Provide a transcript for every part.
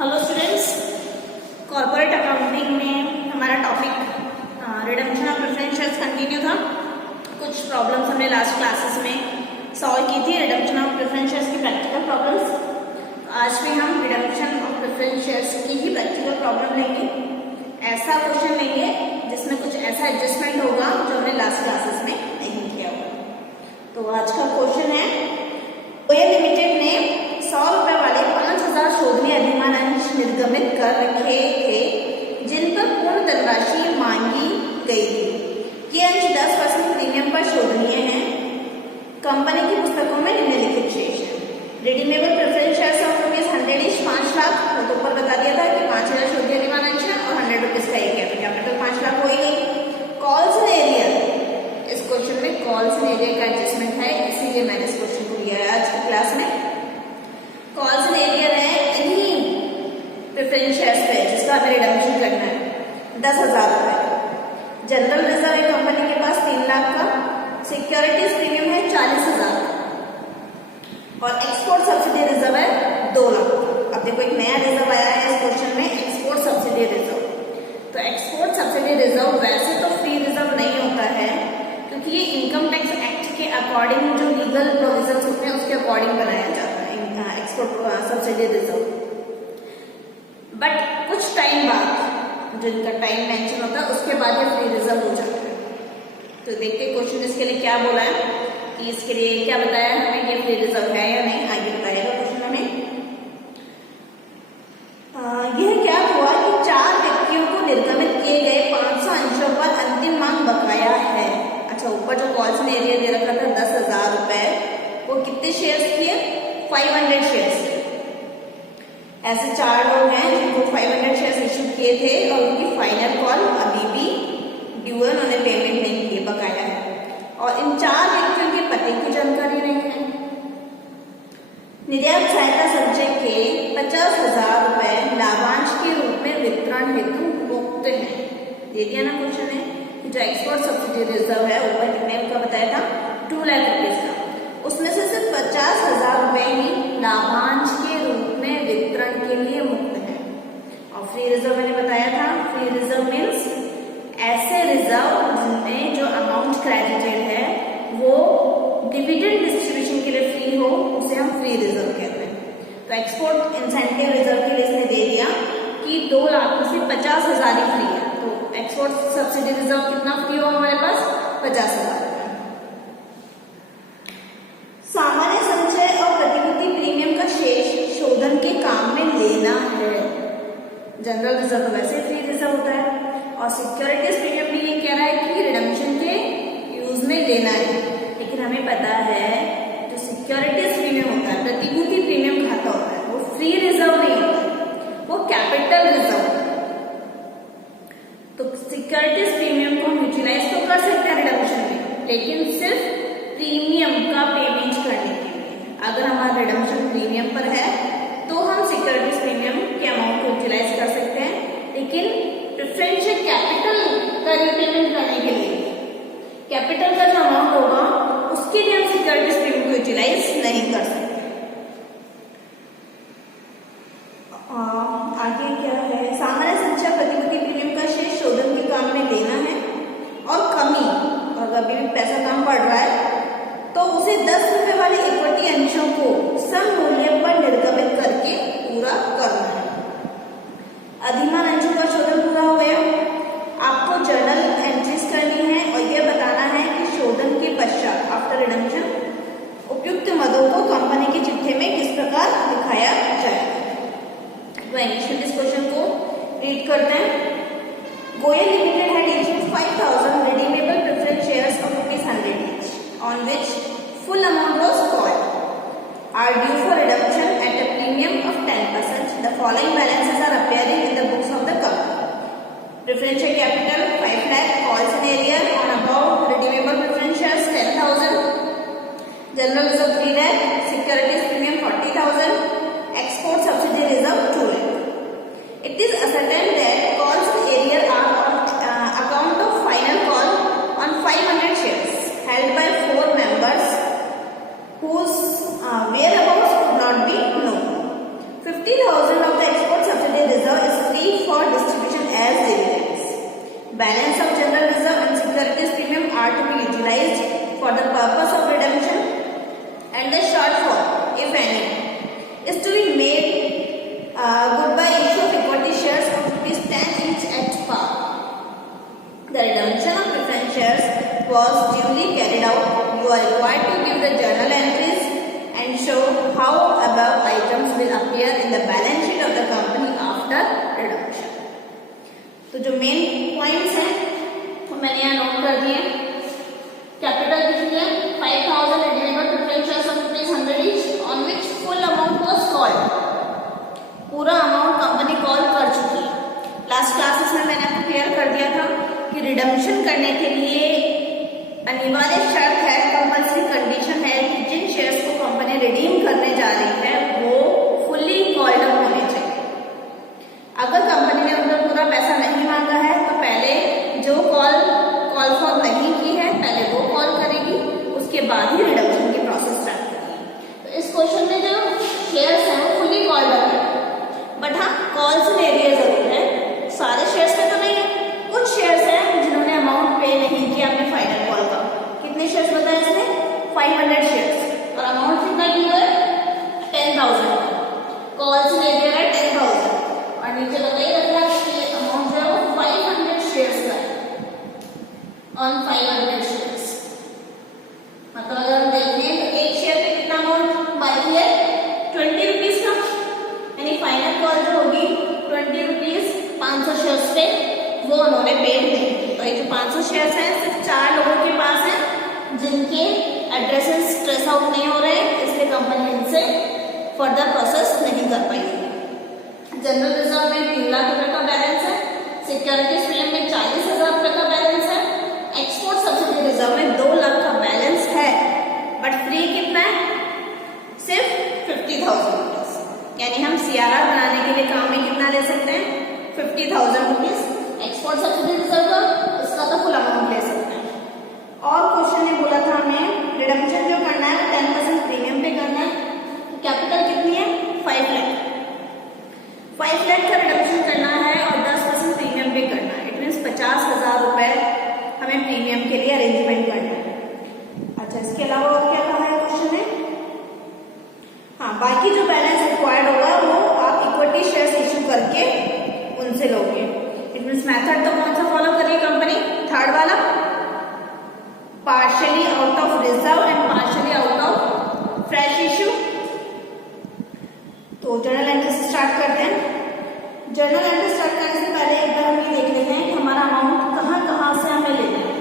Hello students, corporate accounting में हमारा topic redemption of preference shares continue था। कुछ प्रॉब्लम्स हमने लास्ट क्लासेस में सॉल्व की थी, रिडम्पशन ऑफ प्रेफरेंस शेयर्स की प्रैक्टिकल प्रॉब्लम्स। आज भी हम रिडम्पशन ऑफ प्रेफरेंस शेयर्स की ही प्रैक्टिकल प्रॉब्लम लेंगे। ऐसा क्वेश्चन लेंगे जिसमें कुछ ऐसा एडजस्टमेंट होगा जो हमने लास्ट क्लासेस में नहीं किया होगा। तो आज का क्वेश्चन है, ओएल लिमिटेड ने 100 रुपए वाले 5000 शोधनीय अधिमान अंश निर्गमित कर रखे थे जिन पर पूर्ण धनराशि मांगी गई थी। ये अंश 10% प्रीमियम पर शोधनीय है। कंपनी की पुस्तकों में निम्नलिखित शेष है। Redeemable preference shares of ₹100 5 lakh, तो ऊपर बता दिया था कि 5000 शोधनीय अधिमान अंश है और ₹100 का एक कैपिटल 5 लाख हो गई। कॉल्स इन एरिया, इस क्वेश्चन में कॉल्स इन एरिया का एडजस्टमेंट है, इसीलिए मैंने इस क्वेश्चन को लिया है आज की क्लास में। कॉल्स इन एरिया है इन्हीं प्रेफरेंस शेयर्स पे जिसका हमें रिडम्पशन करना है, 10,000 रुपए। जनरल रिजर्व है कंपनी के पास 3 लाख का, सिक्योरिटीज प्रीमियम है 40,000 और एक्सपोर्ट सब्सिडी रिजर्व है 2 लाख। अब देखो एक नया रिजर्व आया है इस क्वेश्चन में, एक्सपोर्ट सब्सिडी रिजर्व। तो एक्सपोर्ट सब्सिडी रिजर्व वैसे तो फ्री रिजर्व नहीं होता है, क्योंकि ये इनकम टैक्स एक्ट के अकॉर्डिंग जो लीगल प्रोविजंस होते हैं उसके अकॉर्डिंग बनाया जाता है एक्सपोर्ट सब्सिडी रिजर्व। बट कुछ टाइम बाद, जिनका टाइम मेंशन होता है उसके बाद ये फ्री रिजर्व हो जाता है। तो देखते हैं क्वेश्चन इसके लिए क्या बोला है, कि इसके लिए क्या बताया हमें, ये फ्री रिजर्व है या नहीं, आगे बताएगा क्वेश्चन हमें। यह क्या हुआ कि 4 व्यक्तियों को निर्गमित किए गए 500 अंशों पर अंतिम मांग बकाया है। अच्छा, ऊपर जो कॉल्स ने एरिया दे रखा था 10,000 रुपए, वो कितने शेयर्स किए, 500 शेयर्स। ऐसे 4 लोग हैं जिनको 500 शेयर्स इश्यू किए थे और उनकी फाइनल कॉल अभी भी ड्यू है, उन्होंने पेमेंट नहीं किए, बकाया है। और इन 4 व्यक्तियों के पते की जानकारी नहीं है। निर्यात सहायता संचय के 50,000 रुपए लाभांश के रूप में वितरण हेतु मुक्त है। दे दिया ना क्वेश्चन है कि जो एक्सपोर्ट सब्सिडी रिजर्व है ऊपर कितने का बताया था, 2 लाख रुपए का, उसमें से सिर्फ 50,000 रुपए ही लाभांश के रूप में वितरण के लिए मुक्त है। और फ्री रिजर्व मैंने बताया था, फ्री रिजर्व मीन्स ऐसे रिजर्व जिनमें जो अमाउंट क्रेडिटेड है वो डिविडेंड डिस्ट्रीब्यूशन के लिए फ्री हो, उसे हम फ्री रिजर्व कहते हैं। तो एक्सपोर्ट इंसेंटिव रिजर्व के लिए इसने दे दिया कि 2 लाख में से 50,000 ही फ्री है। तो एक्सपोर्ट सब्सिडी रिजर्व कितना फ्री होगा हमारे पास, 50,000। सामान्य संचय और प्रतिभूति प्रीमियम का शेष शोधन के काम में लेना है। जनरल रिजर्व वैसे फ्री रिजर्व होता है और सिक्योरिटीज प्रीमियम भी ये कह रहा है कि रिडम्पशन के यूज में लेना है। लेकिन हमें पता है जो सिक्योरिटीज प्रीमियम होता है, प्रतिभूति प्रीमियम खाता होता है, वो फ्री रिजर्व नहीं होता, वो कैपिटल रिजर्व होता है। तो सिक्योरिटीज प्रीमियम को हम यूटिलाइज तो कर सकते हैं रिडम्पशन में, लेकिन सिर्फ प्रीमियम का पेमेंट करने के लिए। अगर हमारा रिडम्पशन प्रीमियम पर है तो हम सिक्योरिटीज प्रीमियम के अमाउंट को यूटिलाइज कर सकते हैं, लेकिन प्रेफरेंशियल कैपिटल का रीपेमेंट करने के लिए कैपिटल का जो अमाउंट होगा उसके लिए हम सिक्योरिटीज प्रीमियम को यूटिलाइज नहीं कर सकते। आगे क्या है, सामान्य संचय प्रतिभूति प्रीमियम का शेष शोधन के काम में लेना है और कमी, और अभी भी पैसा कम पड़ रहा है तो उसे 10 रुपए वाले इक्विटी अंशों को सम मूल्य पर निर्गमित करके पूरा करना है। अधिमान अंशों का शोधन पूरा हो गया, आपको जर्नल एंट्रीज करनी है और यह बताना है कि शोधन के पश्चात आफ्टर रिडम्पशन उपयुक्त मदों को कंपनी के चिट्ठे में किस प्रकार दिखाया जाए। तो इंग्लिश में इस क्वेश्चन को रीड करते हैं। Goyal limited had issued 5,000 redeemable preference shares of ₹100 each, on which full amount was called, are due for redemption at a premium of 10%. The following balances are appearing in the books of the company. Preferential capital 5 lakh, calls in area on above redeemable preference shares 10,000, general reserve 3 lakh, securities premium 40,000, export subsidy reserve 2 lakh. It is ascertained that calls in area are on account of final call on 500 shares held by 4 members whose whereabouts could not be known. 50,000 of the export goodbye issue of equity shares of ₹10 each at par. The redemption of preference shares was duly carried out. You are required to give the journal entries and show how above items will appear in the balance sheet of the company after redemption. तो जो main points हैं वो मैंने यहाँ note कर दिए. Capital कितनी है? 5,000 redeemable preference shares of ₹100 each on which full amount was called. पूरा अमाउंट कंपनी कॉल कर चुकी है. लास्ट क्लासेस में मैंने आपको क्लियर कर दिया था कि रिडम्पशन करने के लिए अनिवार्य शर्त है, कंपल्सरी कंडीशन है कि जिन शेयर्स को कंपनी रिडीम करने जा रही है वो फुल्ली कॉल्ड अप होने चाहिए. अगर कंपनी ने उनका पूरा पैसा नहीं मांगा है तो पहले जो कॉल फॉर नहीं की है पहले वो कॉल करेगी, उसके बाद ही रिडम्पशन की प्रोसेस स्टार्ट करेगी. तो इस क्वेश्चन में जो शेयर्स हैं वो फुल्ली कॉल्ड अप है, बट हाँ कॉल्स इन एरिया जरूर है. सारे शेयर्स पे तो नहीं है, कुछ शेयर्स हैं जिन्होंने अमाउंट पे नहीं किया अपने फाइनल कॉल का. कितने शेयर्स बताया इसने? 500 शेयर्स और अमाउंट कितना ड्यू है? 10,000. कॉल्स इन एरिया है 10,000 और नीचे बताइए रखना कि अमाउंट जो है वो 500 शेयर्स का है ऑन 500 शेयर्स. मतलब अगर हम देखते हैं तो एक शेयर पे कितना अमाउंट बाई है? 20 रुपीज का, यानी फाइनल कॉल जो होगी 20 रुपीज 500 शेयर्स पे वो उन्होंने पेड नहीं. तो ये जो 500 शेयर्स हैं सिर्फ 4 लोगों के पास हैं जिनके एड्रेसेस ट्रेस आउट नहीं हो रहे हैं, इसलिए कंपनी इनसे फर्दर प्रोसेस नहीं कर पाई. जनरल रिजर्व में 3 लाख रुपए का बैलेंस है, सिक्योरिटीज प्रीमियम में 40,000 रुपए का बैलेंस है, एक्सपोर्ट सब्सिडी रिजर्व में 2 लाख का बैलेंस है, बट फ्री कितना है? सिर्फ 50,000 रुपीज. यानी हम सीआरआर बनाने के लिए काम में कितना ले सकते हैं? 50,000 रुपीज. एक्सपोर्ट सब्सिडी रिजर्व का इसका तो फुल अमाउंट ले सकते हैं. और क्वेश्चन ने बोला था हमें रिडम्पशन जो करना है 10% प्रीमियम पे करना है. कैपिटल कितनी है? 5 लाख. 5 लाख का रिडम्पशन करना है और 10% प्रीमियम पे करना है. इट मीन्स 50,000 रुपए हमें प्रीमियम के लिए अरेंजमेंट करना है. अच्छा, इसके अलावा और क्या कहा है क्वेश्चन में? हाँ, बाकी जो बैलेंस रिक्वायर्ड होगा वो आप इक्विटी शेयर्स इश्यू करके उनसे लोगे. इट मीन्स मेथड तो कौन सा फॉलो करिए कंपनी? थर्ड वाला, partially out of reserve and partially out of fresh issue. तो जर्नल एंट्री से स्टार्ट करते हैं. जर्नल एंट्री स्टार्ट करने से पहले एक बार हम ये देख लेते हैं कि हमारा अमाउंट कहाँ से हमें लेना है.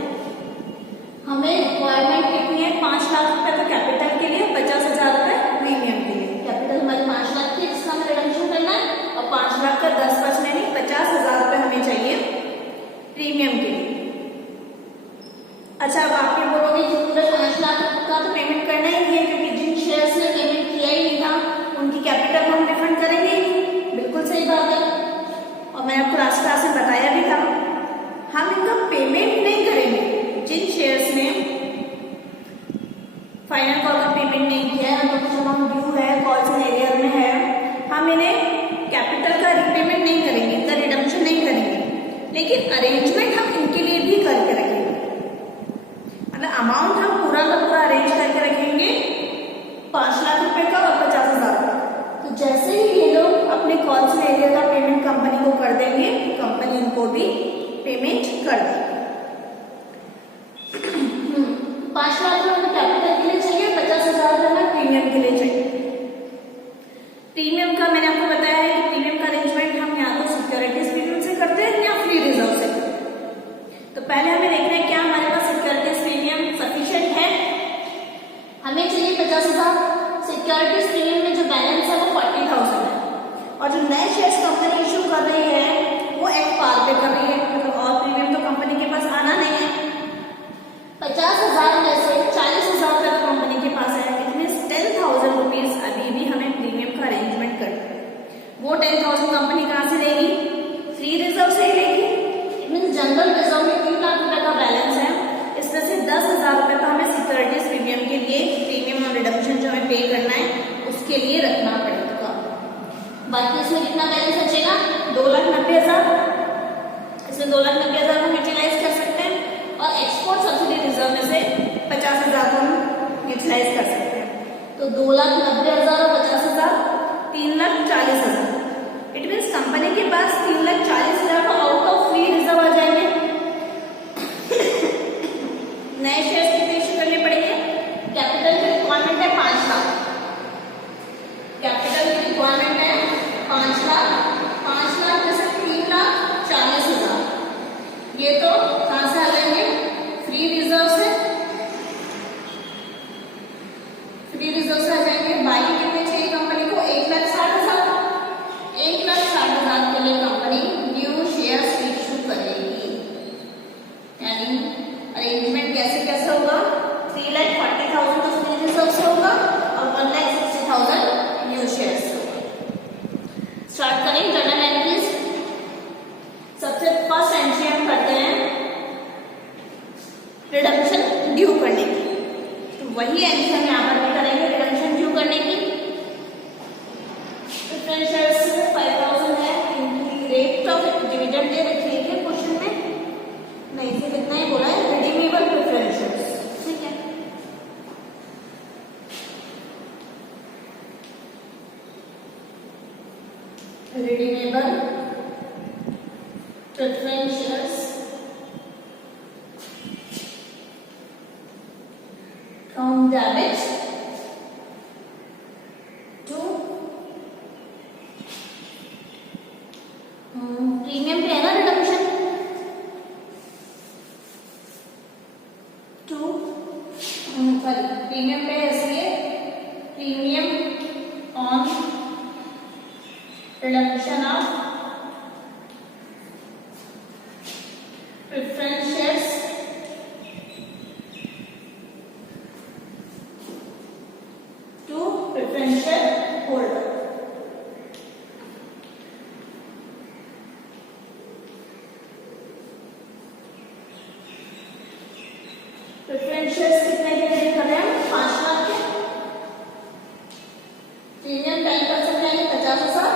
हमें रिक्वायरमेंट कितनी है? 5 लाख रुपए का कैपिटल के लिए, 50,000 रुपए प्रीमियम के लिए. कैपिटल हमारी 5 लाख की, जिसका हमें रिडम्पशन करना है, और 5 लाख का 10% यानी 50,000 रुपए हमें चाहिए प्रीमियम के लिए. अच्छा, अब आप ये बोलोगे कि पूरे 5 लाख का तो पेमेंट करना ही है क्योंकि जिन शेयर्स ने पेमेंट किया ही नहीं था उनकी कैपिटल हम रिफंड करेंगे. बिल्कुल सही बात है, और मैंने आपको लास्ट क्लास में बताया भी था हम इनका पेमेंट नहीं करेंगे. जिन शेयर्स ने फाइनल कॉल का पेमेंट नहीं किया है, उनको कुछ अमाउंट ड्यू है, कॉल्स इन एरियर में है, हम इन्हें कैपिटल का रीपेमेंट नहीं करेंगे, इनका रिडम्पशन नहीं करेंगे, लेकिन अरेंजमेंट हम इनके लिए भी करके रखेंगे. मतलब अमाउंट हम पूरा का पूरा अरेंज करके रखेंगे 5 लाख रुपए का और 50,000 का. तो जैसे ही ये लोग अपने कॉल्स इन एरिया का पेमेंट कंपनी को कर देंगे, कंपनी उनको भी पेमेंट कर देगी. 5 लाख रुपए कैपिटल के लिए चाहिए, 50,000 रुपए प्रीमियम के लिए चाहिए. प्रीमियम का मैंने आपको बताया है कि प्रीमियम का अरेंजमेंट हम या तो सिक्योरिटीज प्रीमियम से करते हैं या फ्री रिजर्व से करते हैं. तो पहले हमें देखना है क्या हमारे पास सिक्योरिटीज प्रीमियम सफिशिएंट है. हमें चाहिए 50,000. सिक्योरिटीज प्रीमियम में जो बैलेंस है वो 40,000 है, और जो नए शेयर्स कंपनी इशू कर रही है वो एक पार पे कर रही है, मतलब और प्रीमियम तो कंपनी के पास आना नहीं है. 50,000 में से 40,000 तक कंपनी के पास है. इट मीन्स 10,000 रुपीज अभी भी हमें प्रीमियम का अरेंजमेंट करना है. वो 10,000 कंपनी कहाँ से लेगी? फ्री रिजर्व से ही लेगी. इट मीन्स जनरल रिजर्व में 3 लाख रुपए का बैलेंस है, इसमें से 10,000 रुपए का हमें सिक्योरिटीज प्रीमियम के लिए, प्रीमियम और रिडम्पशन जो हमें पे करना है उसके लिए रखना पड़ेगा. बाकी इसमें कितना बैलेंस बचेगा? 2,90,000. इसमें 2,90,000 हम यूटिलाइज कर सकते हैं, और एक्सपोर्ट सब्सिडी रिजर्व में से 50,000 को हम यूटिलाइज कर सकते हैं. तो 2,90,000 और 50,000 3,40,000. redeemable preference shares from debit to premium पे है ना रिडम्पशन टू सॉरी प्रीमियम पे है इसलिए premium on redemption of preference shares to preference share holder. Preference shares कितने के लिए कर रहे हैं? 5 लाख के। प्रीमियम 10% है 50,000।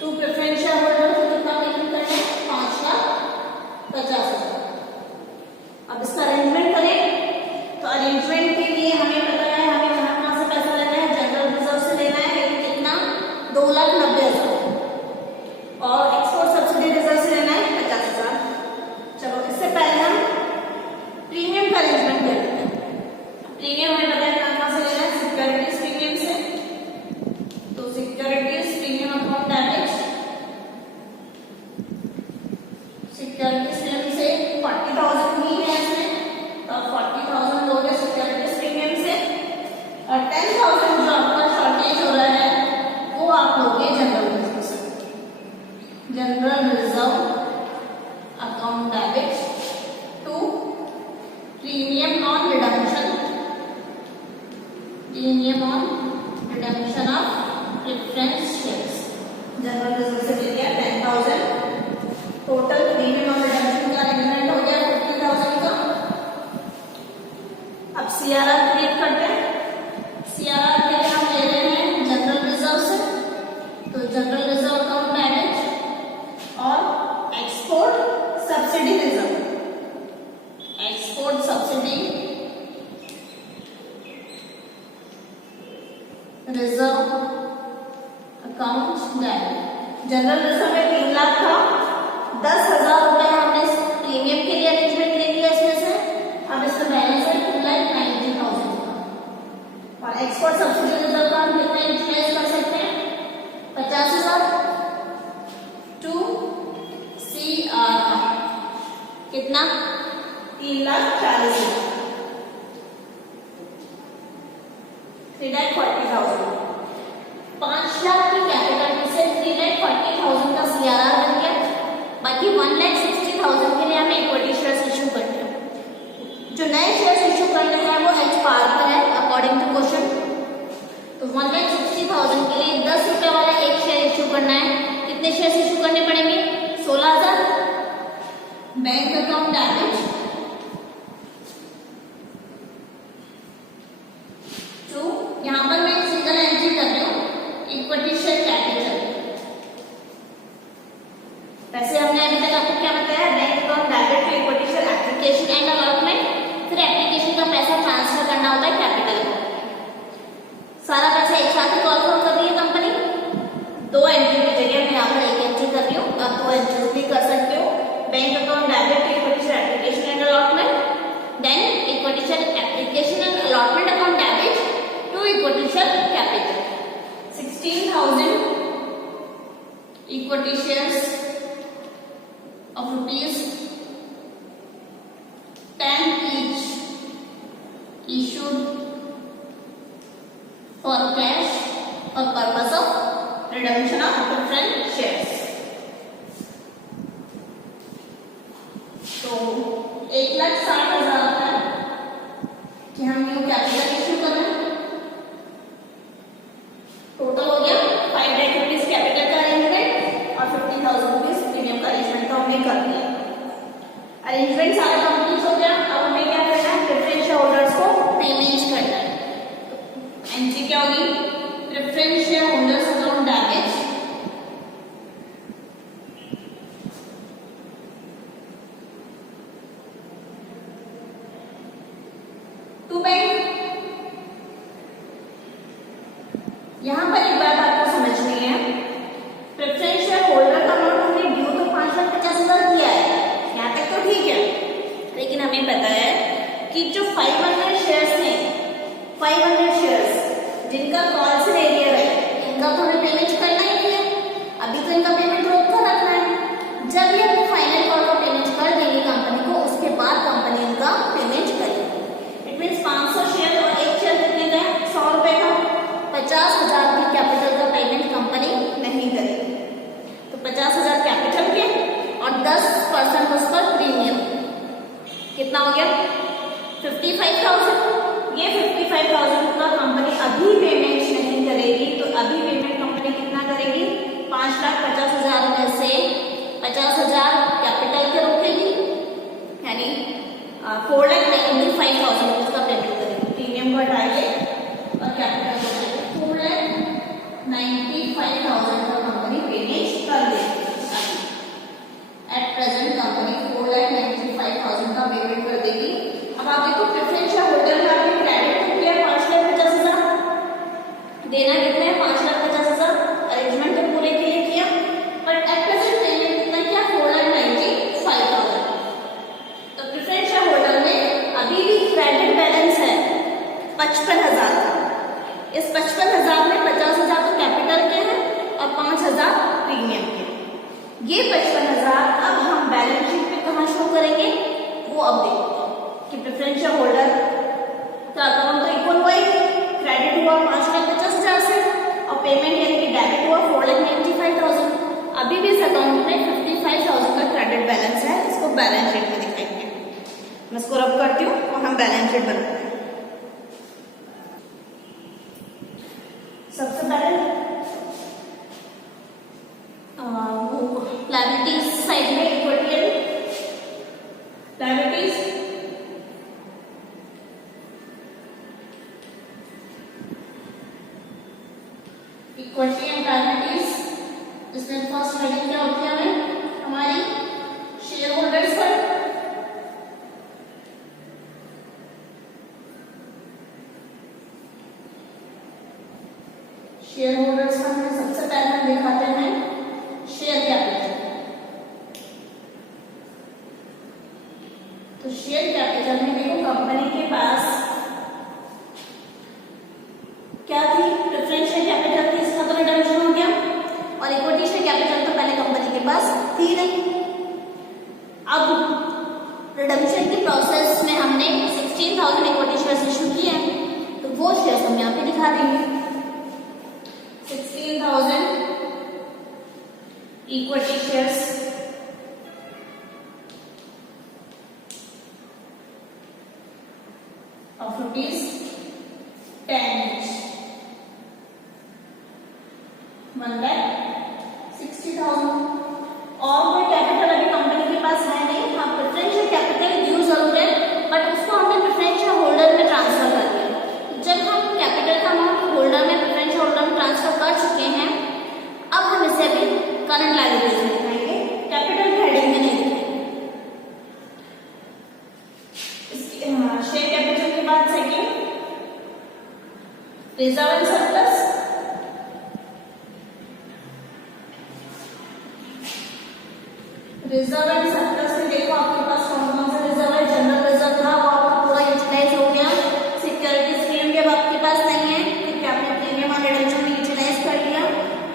टू प्रेफरेंस शेयर होल्डर को कितना पेमेंट करना है? 5,50,000। अब इसका अरेंजमेंट करें तो अरेंजमेंट के लिए हमें पता है हमें कहाँ से पैसा लेना है, जनरल रिजर्व से लेना है, लेकिन कितना? 2,90,000 और एक्सपोर्ट सब्सिडी रिजर्व से लेना है 50,000। चलो इससे पहले हम प्रीमियम का अरेंजमेंट करते हैं। प्रीमियम हमें पता है कहाँ से लेना है? सिक्योरिटीज प्रीमियम से। तो securities premium upon damage, securities premium से 40,000 ही है इसमें, तो 40,000 लोगे सिक्योरिटीज प्रीमियम से और 10,000 जो आपका शॉर्टेज हो रहा है वो आप लोगे जनरल रिजर्व से। General reserve account debit to premium on redemption, premium on redemption of preference shares. General reserve से ले लिया 10,000, टोटल प्रीमियम ऑन रिडम्पशन का अरेंजमेंट हो गया 50,000 का। अब सीआरआर क्रिएट करते हैं। सीआरआर के लिए हम ले रहे हैं जनरल रिजर्व से, तो जनरल रिजर्व अकाउंट डेबिट और export subsidy reserve, export subsidy reserve account debit. General reserve में 3 लाख था, 10,000 रुपए हमने प्रीमियम के लिए अरेंजमेंट ले लिया इसमें से। अब इसमें बैलेंस है 2,90,000 और एक्सपोर्ट सब्सिडी रिजर्व का हम कितना यूटिलाइज कर सकते हैं? 50,000 टू सीआरआर कितना? 3,40,000, 3,40,000। 5 लाख की कैपिटल से 3,40,000 का सीआरआर बन गया। बाकी 1,60,000 के लिए हमें इक्विटी शेयर्स इशू करने हैं। जो नए शेयर्स इशू करने हैं वो एच पार पर है अकॉर्डिंग टू क्वेश्चन। तो 1,60,000 के लिए 10 रुपए वाला एक शेयर इशू करना है। कितने शेयर्स इशू करने पड़ेंगे? 16,000। बैंक अकाउंट डेबिट टू, यहाँ पर मैं सिंगल एंट्री कर रही हूँ, इक्विटी शेयर कैपिटल। वैसे हमने अभी तक आपको क्या बताया? Bank account debit to equity share application and allotment, फिर एप्लीकेशन का पैसा ट्रांसफर करना होता है कैपिटल को। सारा पैसा एक साथ ही कॉल कर रही है कंपनी। 2 एंट्री की जगह मैं यहाँ पर एक एंट्री कर रही हूँ, आप 2 एंट्री भी कर सकते हो। Bank account debit to equity share application and allotment, then equity share application and allotment account debit to equity share capital. 16,000 equity shares of rupees 10 each issued for cash for purpose of redemption of preference shares। तो 1,60,000 है कि हम new capital issue कर रहे हैं। Total हो गया 5 lakh rupees capital का अरेंजमेंट और 50,000 रुपीज प्रीमियम का अरेंजमेंट तो हमने कर दिया। अरेंजमेंट सारा कंप्लीट हो गया। अब हमें क्या करना है? प्रेफरेंस शेयर होल्डर्स को पेमेंट करना है। एंट्री क्या होगी? Preference share holders account debit to bank. यहाँ पर एक बात आपको समझनी है हो गया 55,000। ये 55,000 का कंपनी अभी पेमेंट नहीं करेगी, तो अभी पेमेंट कंपनी कितना करेगी? 5,50,000 में से 50,000 कैपिटल के रखेगी, यानी 4,95,000 उसका पेमेंट करेगी। प्रीमियम को हटाइए और कैपिटल को हटाइए, 4,95,000 का कंपनी पेमेंट कर देगी। एट प्रेजेंट कंपनी 4,95,000 का पेमेंट कर देगी। अब आप देखो प्रेफरेंस शेयर होल्डर का आपने क्रेडिट तो किया 5,50,000, देना कितने हैं? 5,50,000। अरेंजमेंट तो पूरे के लिए किया, बट एट प्रेजेंट पेमेंट कितना किया? 4,95,000। तो प्रेफरेंस शेयर होल्डर में अभी भी क्रेडिट बैलेंस है 55,000 का। इस 55,000 में 50,000 तो कैपिटल के हैं और 5,000 प्रीमियम के। ये 55,000 अब हम बैलेंस शीट पे कहाँ शो करेंगे वो अब देखते हैं कि प्रेफरेंस शेयर होल्डर का अकाउंट तो इक्वल हुआ ही, क्रेडिट हुआ 5,50,000 से और पेमेंट यानी कि डेबिट हुआ 4,95,000। अभी भी इस अकाउंट में 55,000 का क्रेडिट बैलेंस है, इसको बैलेंस शीट में दिखाएंगे। मैं इसको रब करती हूँ और हम बैलेंस शीट बनाते हैं। सबसे पहले लायबिलिटीज साइड में equity liabilities equity and liabilities, इसमें फर्स्ट हेडिंग क्या होती है हमें? हमारी share holders fund, share holders fund में सबसे पहले हम दिखाते हैं शेयर कैपिटल। तो शेयर कैपिटल में देखो कंपनी के पास क्या थी? प्रेफरेंस शेयर कैपिटल थी, इसका तो रिडम्पशन हो गया, और इक्विटी शेयर कैपिटल तो पहले कंपनी के पास थी नहीं। अब रिडम्पशन की प्रोसेस में हमने 16,000 इक्विटी शेयर्स इशू किए हैं, तो वो शेयर्स हम यहाँ पे दिखा देंगे। 16,000 equity shares of rupees 10 each, 1,60,000। और कोई कैपिटल अभी कंपनी के पास है नहीं। हाँ, प्रेफरेंस शेयर कैपिटल ड्यू जरूर है, बट उसको हमने प्रेफरेंस शेयर होल्डर में ट्रांसफर कर दिया। जब हम कैपिटल का अमाउंट होल्डर में प्रेफरेंस शेयर होल्डर में ट्रांसफर कर चुके हैं, अब हम इसे अभी करंट लायबिलिटीज में दिखाएंगे, कैपिटल की हेडिंग में नहीं दिखाएंगे। शेयर कैपिटल के बाद second reserve and surplus, reserve and surplus में देखो आपके पास कौन कौन सा रिजर्व है। जनरल रिजर्व था वो आपका पूरा यूटिलाइज हो गया। सिक्योरिटीज प्रीमियम जब आपके पास नहीं है क्योंकि आपने प्रीमियम और रिडम्पशन में यूटिलाइज कर लिया।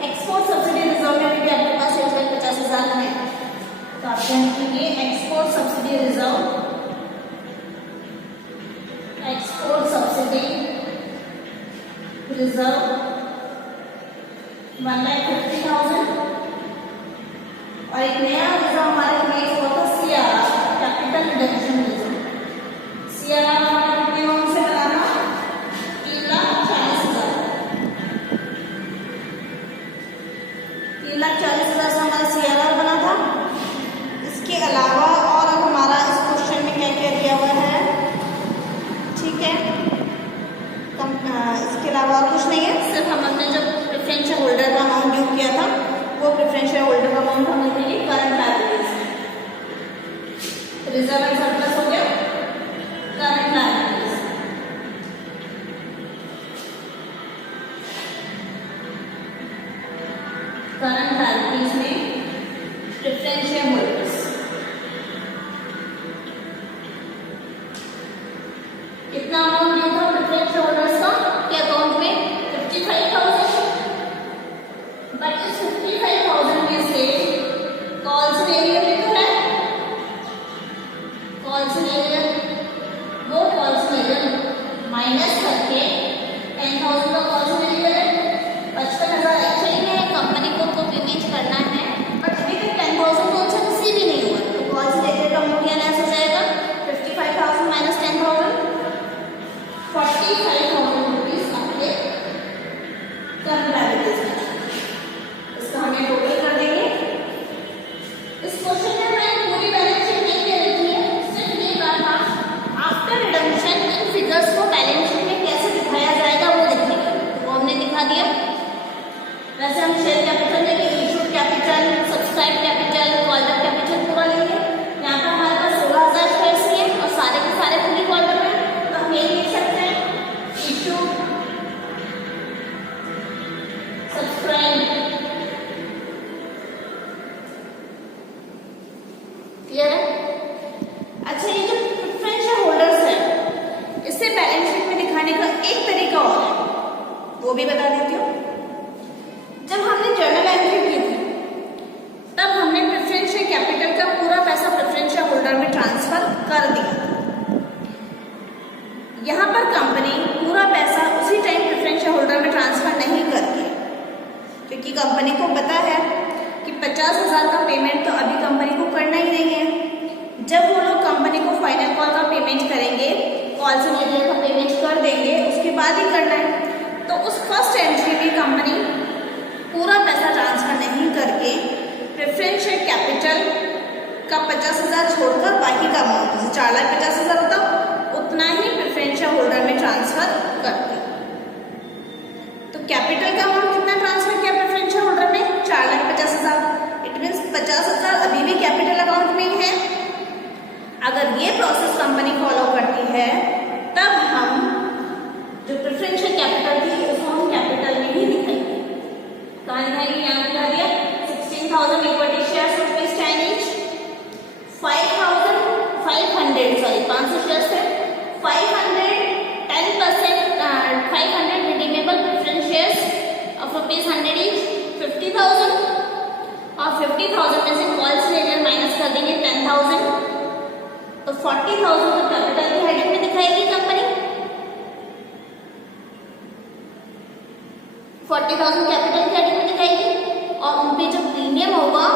एक्सपोर्ट सब्सिडी रिजर्व में भी आपके पास 1,50,000 है, तो आप जानिए export subsidy reserve, export subsidy reserve 1,50,000। और एक नया रिजर्व हमारे क्रिएट हुआ था CRR, capital reduction reserve. CRR हमारा कितने अमाउंट से बना था? 3,40,000। 3,40,000 से हमारा सीआरआर बना था। इसके अलावा और अब हमारा इस क्वेश्चन में क्या क्या दिया हुआ है, ठीक है, इसके अलावा और कुछ नहीं है। सिर्फ हमने जब प्रेफरेंस शेयर होल्डर का अमाउंट ड्यू किया था वो प्रेफरेंस शेयर होल्डर का अमाउंट हमने दिया करंट लायबिलिटीज में। रिजर्व एंड सरप्लस हो गया करंट लायबिलिटीज। करंट लायबिलिटीज में प्रेफरेंस शेयर होल्डर्स कितना अमाउंट दिया था प्रेफरेंस शेयर होल्डर्स का के अकाउंट में? 55,000। बट इस 55,000 में से कॉल्स वेरिएबल तो है, 50,000 का पेमेंट तो अभी कंपनी को करना ही नहीं है। जब वो लोग कंपनी को फाइनल कॉल का पेमेंट करेंगे, कॉल से लेकर का पेमेंट कर देंगे, उसके बाद ही करना है। तो उस फर्स्ट एंट्री में कंपनी पूरा पैसा ट्रांसफर नहीं करके प्रेफरेंशियल कैपिटल का 50,000 छोड़कर बाकी का अमाउंट जैसे 4,50,000 होता उतना ही प्रेफरेंशियल होल्डर में ट्रांसफर करते। तो कैपिटल का अमाउंट कितना ट्रांसफर किया प्रेफरेंशियल होल्डर में? 4,50,000। इट मीन्स 50,000 अभी भी कैपिटल अकाउंट में है। अगर ये प्रोसेस कंपनी फॉलो करती है तब हम जो प्रेफरेंशियल कैपिटल थी उसको हम कैपिटल में ही दिखाएंगे। कहाँ दिखाएंगे? यहाँ दिखा दिया 16,000 equity shares rupees 10 each, 500 shares थे, 500 redeemable preference shares of rupees 100 each, 50,000 और 50,000 में से कॉल से लेकर माइनस कर देंगे 10,000, तो 40,000 तो कैपिटल की हेडिंग में दिखाएगी कंपनी, 40,000 कैपिटल की हेडिंग में दिखाएगी और उन पे जो प्रीमियम होगा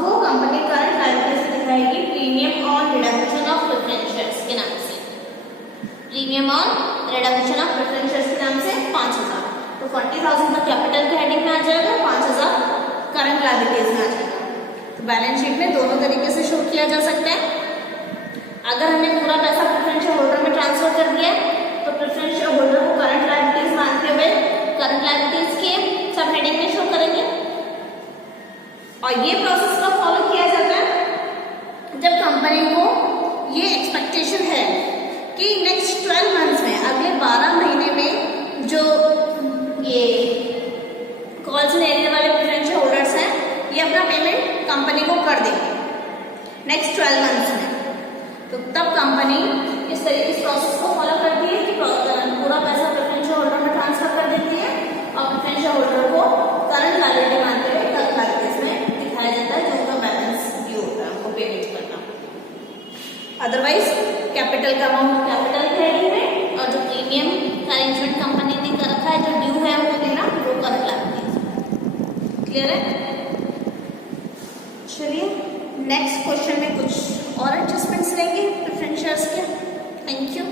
वो कंपनी करंट लायबिलिटी से दिखाएगी, premium on redemption of preference shares के नाम से, premium on redemption of preference shares के नाम से 5,000। तो 40,000 का कैपिटल की हेडिंग में आ जाएगा, 5,000 करंट लायबिलिटीज में आ जाएगा। तो बैलेंस शीट में दोनों तरीके से शो किया जा सकता है। अगर हमने पूरा पैसा प्रेफरेंशियल होल्डर में ट्रांसफर कर दिया तो प्रेफरेंशियल होल्डर को करंट लायबिलिटीज मानते हुए करंट लायबिलिटीज के सब हेडिंग में शो करेंगे। और ये प्रोसेस कब फॉलो किया जाता है? जब कंपनी को ये एक्सपेक्टेशन है कि नेक्स्ट 12 मंथ्स में, अगले 12 महीने में जो ये कॉल से लेने वाले प्रेफरेंशियल होल्डर्स हैं ये अपना पेमेंट कंपनी को कर देंगे नेक्स्ट 12 मंथ्स में। तो तब कंपनी इस तरीके से प्रोसेस को फॉलो करती है कि पूरा पैसा प्रेफरेंशियल होल्डर में ट्रांसफर कर देती है और प्रेफरेंशियल होल्डर को करंट लायबिलिटी मानते हुए करंट लायबिलिटीज में दिखाया जाता है जो उनका बैलेंस ड्यू होता है उनको पेमेंट करना। अदरवाइज कैपिटल का अमाउंट कैपिटल की हेडिंग में और जो प्रीमियम का अरेंजमेंट कंपनी ने कर रखा है जो ड्यू है उनको देना वो करंट लायबिलिटीज। क्लियर है? चलिए नेक्स्ट क्वेश्चन में कुछ और एडजस्टमेंट्स लेंगे प्रेफरेंस शेयर्स के। Thank you.